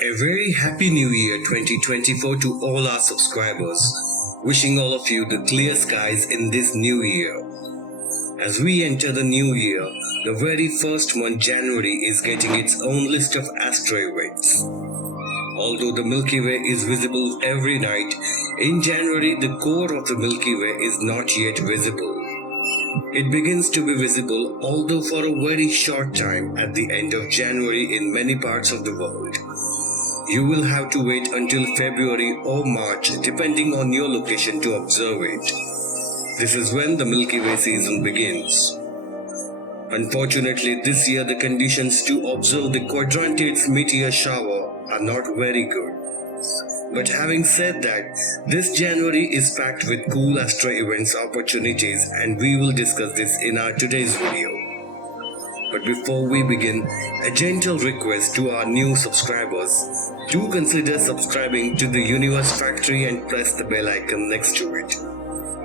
A very happy new year 2024 to all our subscribers. Wishing all of you the clear skies in this new year. As we enter the new year, the very first month January is getting its own list of astro events. Although the Milky Way is visible every night, in January the core of the Milky Way is not yet visible. It begins to be visible, although for a very short time at the end of January in many parts of the world. You will have to wait until February or March depending on your location to observe it. This is when the Milky Way season begins. Unfortunately, this year the conditions to observe the quadrantates meteor shower are not very good. But having said that, this January is packed with cool astro events opportunities, and we will discuss this in our today's video. But before we begin, a gentle request to our new subscribers. Do consider subscribing to the Universe Factory and press the bell icon next to it.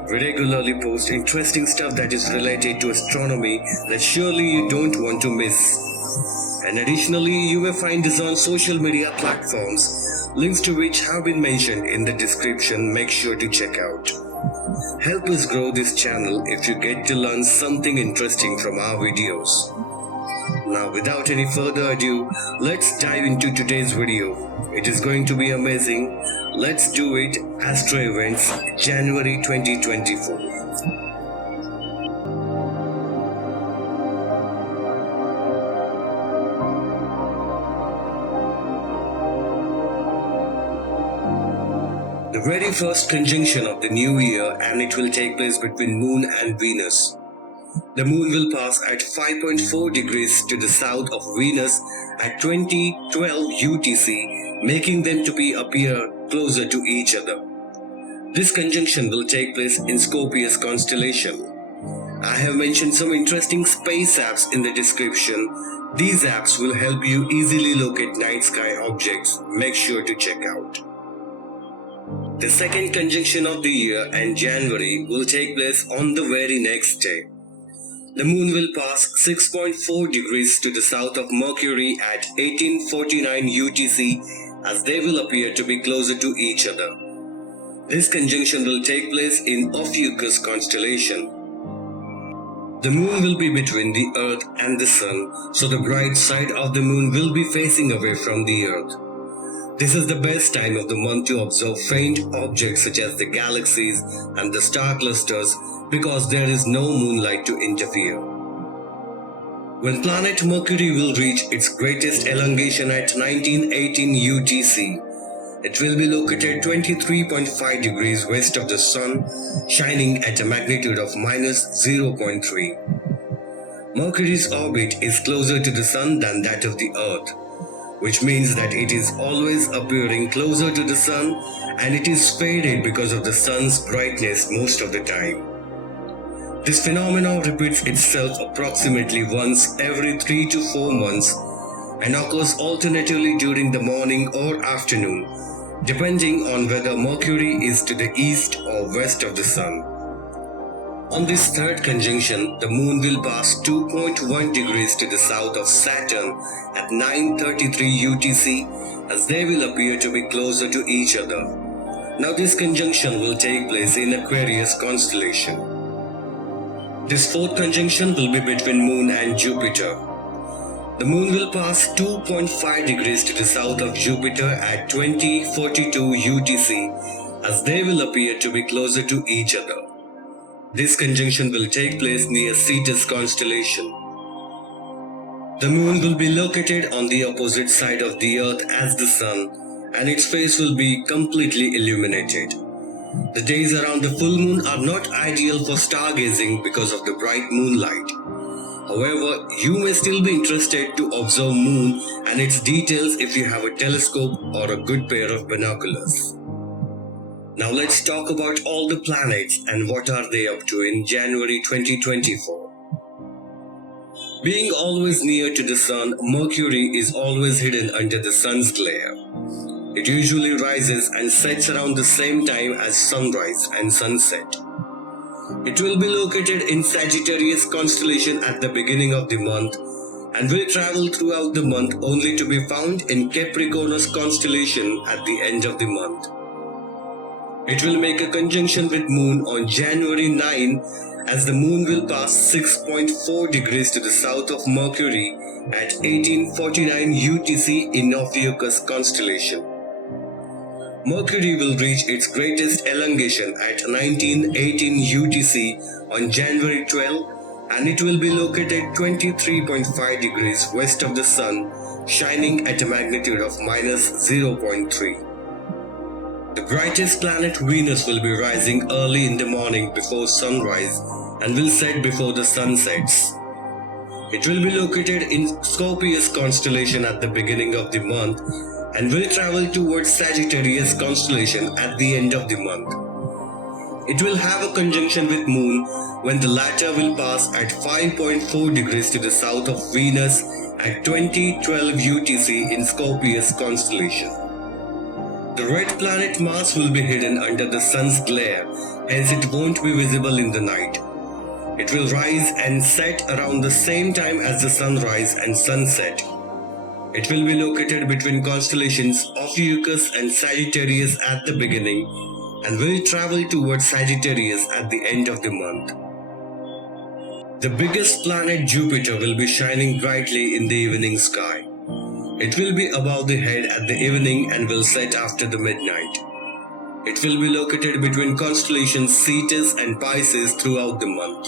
We regularly post interesting stuff that is related to astronomy that surely you don't want to miss. And additionally, you will find us on social media platforms, links to which have been mentioned in the description. Make sure to check out. Help us grow this channel if you get to learn something interesting from our videos. Now, without any further ado, let's dive into today's video. It is going to be amazing. Let's do it. Astro Events, January 2024. The very first conjunction of the new year, and it will take place between Moon and Venus. The Moon will pass at 5.4 degrees to the south of Venus at 2012 UTC, making them to appear closer to each other. This conjunction will take place in Scorpius constellation. I have mentioned some interesting space apps in the description. These apps will help you easily locate night sky objects. Make sure to check out. The second conjunction of the year and January will take place on the very next day. The Moon will pass 6.4 degrees to the south of Mercury at 1849 UTC, as they will appear to be closer to each other. This conjunction will take place in Ophiuchus constellation. The Moon will be between the Earth and the Sun, so the bright side of the Moon will be facing away from the Earth. This is the best time of the month to observe faint objects such as the galaxies and the star clusters, because there is no moonlight to interfere. When planet Mercury will reach its greatest elongation at 1918 UTC, it will be located 23.5 degrees west of the Sun, shining at a magnitude of -0.3. Mercury's orbit is closer to the Sun than that of the Earth, which means that it is always appearing closer to the Sun, and it is faded because of the Sun's brightness most of the time. This phenomenon repeats itself approximately once every 3 to 4 months and occurs alternately during the morning or afternoon, depending on whether Mercury is to the east or west of the Sun. On this third conjunction, the Moon will pass 2.1 degrees to the south of Saturn at 9:33 UTC, as they will appear to be closer to each other. Now this conjunction will take place in Aquarius constellation. This fourth conjunction will be between Moon and Jupiter. The Moon will pass 2.5 degrees to the south of Jupiter at 2042 UTC, as they will appear to be closer to each other. This conjunction will take place near Cetus constellation. The Moon will be located on the opposite side of the Earth as the Sun, and its face will be completely illuminated. The days around the full moon are not ideal for stargazing because of the bright moonlight. However, you may still be interested to observe Moon and its details if you have a telescope or a good pair of binoculars. Now let's talk about all the planets and what are they up to in January 2024. Being always near to the Sun, Mercury is always hidden under the Sun's glare. It usually rises and sets around the same time as sunrise and sunset. It will be located in Sagittarius constellation at the beginning of the month and will travel throughout the month only to be found in Capricornus constellation at the end of the month. It will make a conjunction with Moon on January 9 as the Moon will pass 6.4 degrees to the south of Mercury at 1849 UTC in Ophiuchus constellation. Mercury will reach its greatest elongation at 1918 UTC on January 12 and it will be located 23.5 degrees west of the Sun, shining at a magnitude of -0.3. The brightest planet Venus will be rising early in the morning before sunrise and will set before the sun sets. It will be located in Scorpius constellation at the beginning of the month and will travel towards Sagittarius constellation at the end of the month. It will have a conjunction with Moon when the latter will pass at 5.4 degrees to the south of Venus at 2012 UTC in Scorpius constellation. The red planet Mars will be hidden under the sun's glare, hence it won't be visible in the night. It will rise and set around the same time as the sunrise and sunset. It will be located between constellations Ophiuchus and Sagittarius at the beginning and will travel towards Sagittarius at the end of the month. The biggest planet Jupiter will be shining brightly in the evening sky. It will be above the head at the evening and will set after the midnight. It will be located between constellations Cetus and Pisces throughout the month.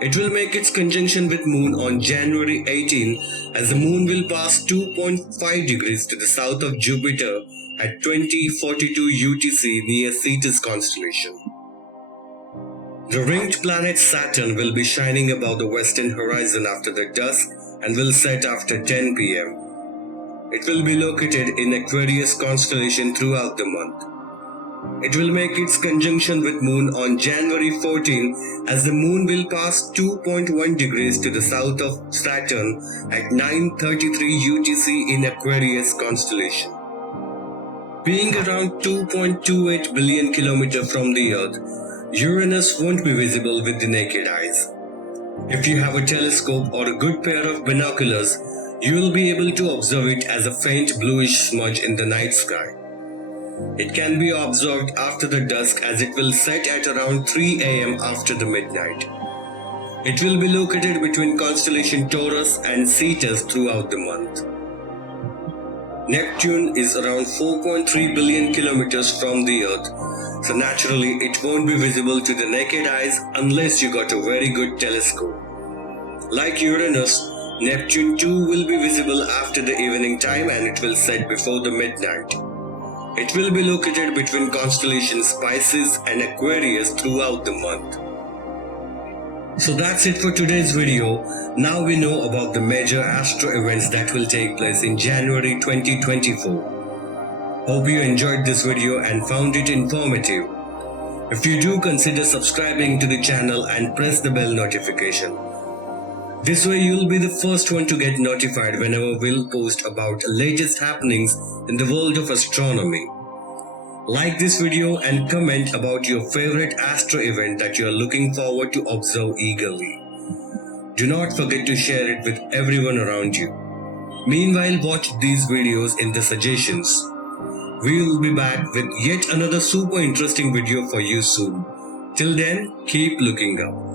It will make its conjunction with Moon on January 18 as the Moon will pass 2.5 degrees to the south of Jupiter at 2042 UTC near Cetus constellation. The ringed planet Saturn will be shining above the western horizon after the dusk and will set after 10 p.m. It will be located in Aquarius constellation throughout the month. It will make its conjunction with Moon on January 14 as the Moon will pass 2.1 degrees to the south of Saturn at 9:33 UTC in Aquarius constellation. Being around 2.28 billion kilometers from the Earth, Uranus won't be visible with the naked eyes. If you have a telescope or a good pair of binoculars, you will be able to observe it as a faint bluish smudge in the night sky. It can be observed after the dusk as it will set at around 3 a.m. after the midnight. It will be located between constellation Taurus and Cetus throughout the month. Neptune is around 4.3 billion kilometers from the Earth, so naturally it won't be visible to the naked eyes unless you got a very good telescope. Like Uranus, Neptune too will be visible after the evening time and it will set before the midnight. It will be located between constellations Pisces and Aquarius throughout the month. So that's it for today's video. Now we know about the major astro events that will take place in January 2024. Hope you enjoyed this video and found it informative. If you do, consider subscribing to the channel and press the bell notification. This way you'll be the first one to get notified whenever we'll post about latest happenings in the world of astronomy. Like this video and comment about your favorite astro event that you are looking forward to observe eagerly. Do not forget to share it with everyone around you. Meanwhile, watch these videos in the suggestions. We will be back with yet another super interesting video for you soon. Till then, keep looking up.